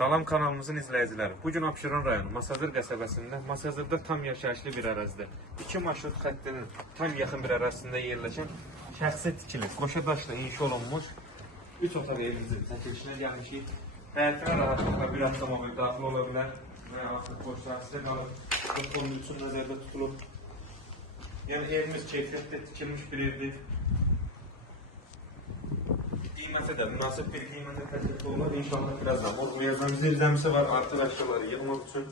Salam kanalımızın izləyiciləri. Bugün Abşeron rayonu Masazır qəsəbəsində, Masazırda tam yaşayışlı bir ərazidə, 2 marşrut xəttinin tam yaxın bir ərazisində yerləşən şəxsi tikili, qoşa daşla inşa olunmuş 3 otaq evimizin çəkilişinə gəlmişik. Həyətinə rahatlıqla bir avtomobil daxil ola bilər və artıq boş sahəsi qalır. Bu konu üçün nəzərdə tutulub. Yəni evimiz keyfiyyətdə tikilmiş bir evdir. Qiymətə də münasib bir qiymətə təklif olunur. İnşallah birazdan unutmayacağım. Zilzəmisi var, artıq əşyaları yığmaq üçün.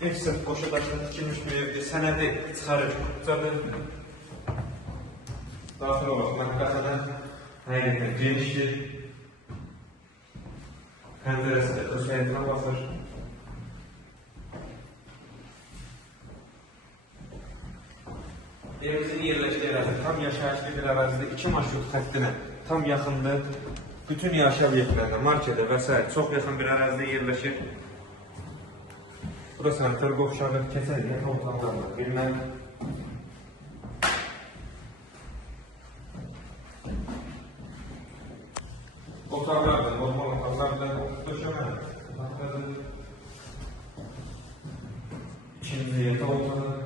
Ev sırf qoşa daşla tikilmiş bir evdir. Sənədi çıxarır. Ucadır. Daxil olaq. Mətbəxədə həqiqətən genişdir. Pəncərəsi də öz həyətinə baxır. Evimizin yerləşdiyi ərazi tam yaşayışlı bir ərazidə 2 marşrut xəttinə tam yaxındır. Bütün yaşayış obyektlərinə, marketə və s. çox yaxın bir ərazidə yerləşir. Burası sanitar qovşağı, keçər yataq otaqlarına bilinən. Otaqlar da, normal otaqlar da döşəmə otaqlardır. İkinci yataq otağı.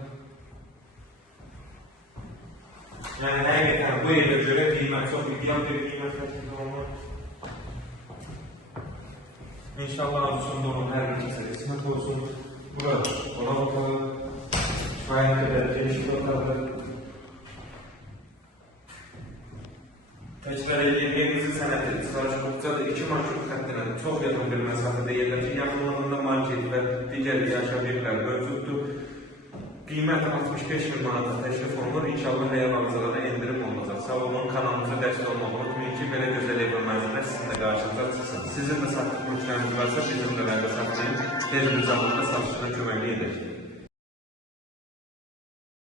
Yəni həqiqətən bu evə görə qiymət çox ideal bir qiymət təklif olunur. İnşallah arzusunda olan hər bir kəsə qismət olsun. Burada qonaq otağı, kifayət qədər geniş bir otaqdır. Təcrübə edildiyi evimizin sənəti ixrac olduqca 2 marşrut xəttinə çox yaxın bir məsafədə yerləşir. Yaxınlığında market və digər yaşayış obyektləri mövcuddur. Qiymət 65.000 manata təklif olunur. İnşallah həyat alıcılara da endirim olunacaq. Sağ olun, kanalımıza dəstək olmaq unutmayın ki, belə gözəl ev və mənzillər sizin də qarşınıza çıxsın. Sizin də satış mülkləriniz varsa bizimlə əlaqə saxlayın. Tez bir zamanda satışına köməklik edək.